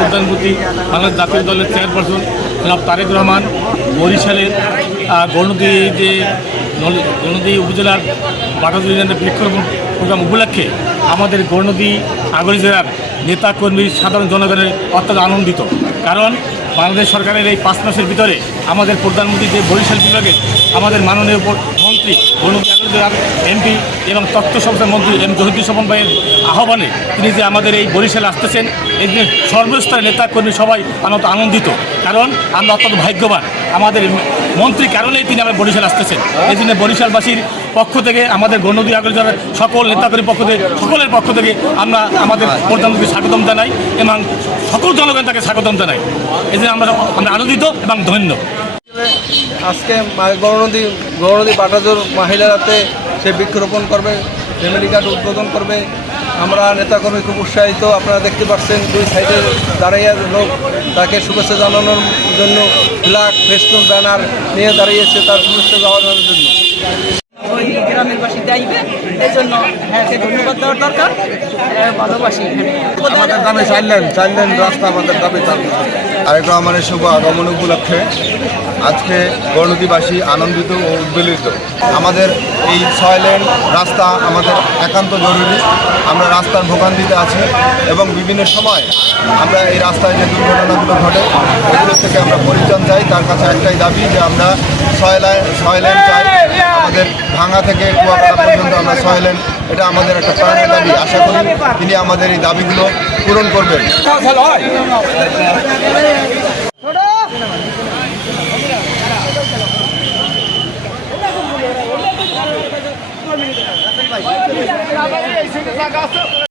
প্রধানমন্ত্রী বাংলাদেশ জাতীয় দলের চেয়ারপারসন জনাব তারেক রহমান বরিশালের গৌরনদী উপজেলার বাটাজুর ইউনিয়নের বৃক্ষরোপণ প্রোগ্রাম উপলক্ষে আমাদের গৌরনদী আগরী জেলার নেতাকর্মী সাধারণ জনগণের অত্যন্ত আনন্দিত। কারণ বাংলাদেশ সরকারের এই 5 মাসের ভিতরে আমাদের প্রধানমন্ত্রী যে বরিশাল বিভাগে আমাদের মাননীয় মন্ত্রী গৌরনদী আগরী জেলার এমপি এবং তথ্য সম্প্রচার মন্ত্রী এম জহিরুদ্দিন ভাইয়ের আহ্বানে তিনি যে আমাদের এই বরিশালে আসতেছেন, এই যে সর্বস্তরের নেতাকর্মী সবাই আনন্দিত। কারণ আমরা অত্যন্ত ভাগ্যবান, আমাদের মন্ত্রী কারণেই তিনি আমার বরিশাল আসতেছেন। এই জন্য বরিশালবাসীর পক্ষ থেকে আমাদের গৌরনদী আগরী জেলার সকল নেতাকর্মীর পক্ষ থেকে সকলের পক্ষ থেকে আমরা আমাদের প্রধানমন্ত্রীকে স্বাগতম জানাই এবং সকল জনগণ তাকে স্বাগতম জানাই। এই জন্য আমরা আনন্দিত এবং ধন্য। আজকে গৌরনদী বাটাজোর মহিলারাতে সে বৃক্ষরোপণ করবে, ফ্যামিলি কার্ড উদ্বোধন করবে। আমরা নেতাকর্মী খুব উৎসাহিত। আপনারা দেখতে পাচ্ছেন 2 সাইডে দাঁড়িয়ে লোক তাকে শুভেচ্ছা জানানোর জন্য ফ্ল্যাগ, ফেস্টুন, ব্যানার নিয়ে দাঁড়িয়েছে তার শুভেচ্ছা জানানোর জন্য। ওই গ্রামের বাসী চাইবে, এই জন্য ধন্যবাদ দেওয়ার দরকার। ভালোবাসি আমাদের দাবি চাইলেন রাস্তা আমাদের দাবি তারেক রহমানের শুভ আগমন উপলক্ষে আজকে গৌরনদীবাসী আনন্দিত ও উদ্বেলিত। আমাদের এই 6 লেন রাস্তা আমাদের একান্ত জরুরি। আমরা রাস্তার ভোগান্তিতে আছি এবং বিভিন্ন সময় আমরা এই রাস্তায় যে দুর্ঘটনাগুলো ঘটে এগুলো থেকে আমরা পরিত্রাণ চাই। তার কাছে একটাই দাবি যে আমরা 6 লেন চাই। আমাদের ভাঙা থেকে কুয়াকাটা পর্যন্ত আমরা 6 লেন, এটা আমাদের একটা প্রাণের দাবি। আশা করি তিনি আমাদের এই দাবিগুলো পূরণ করবেন।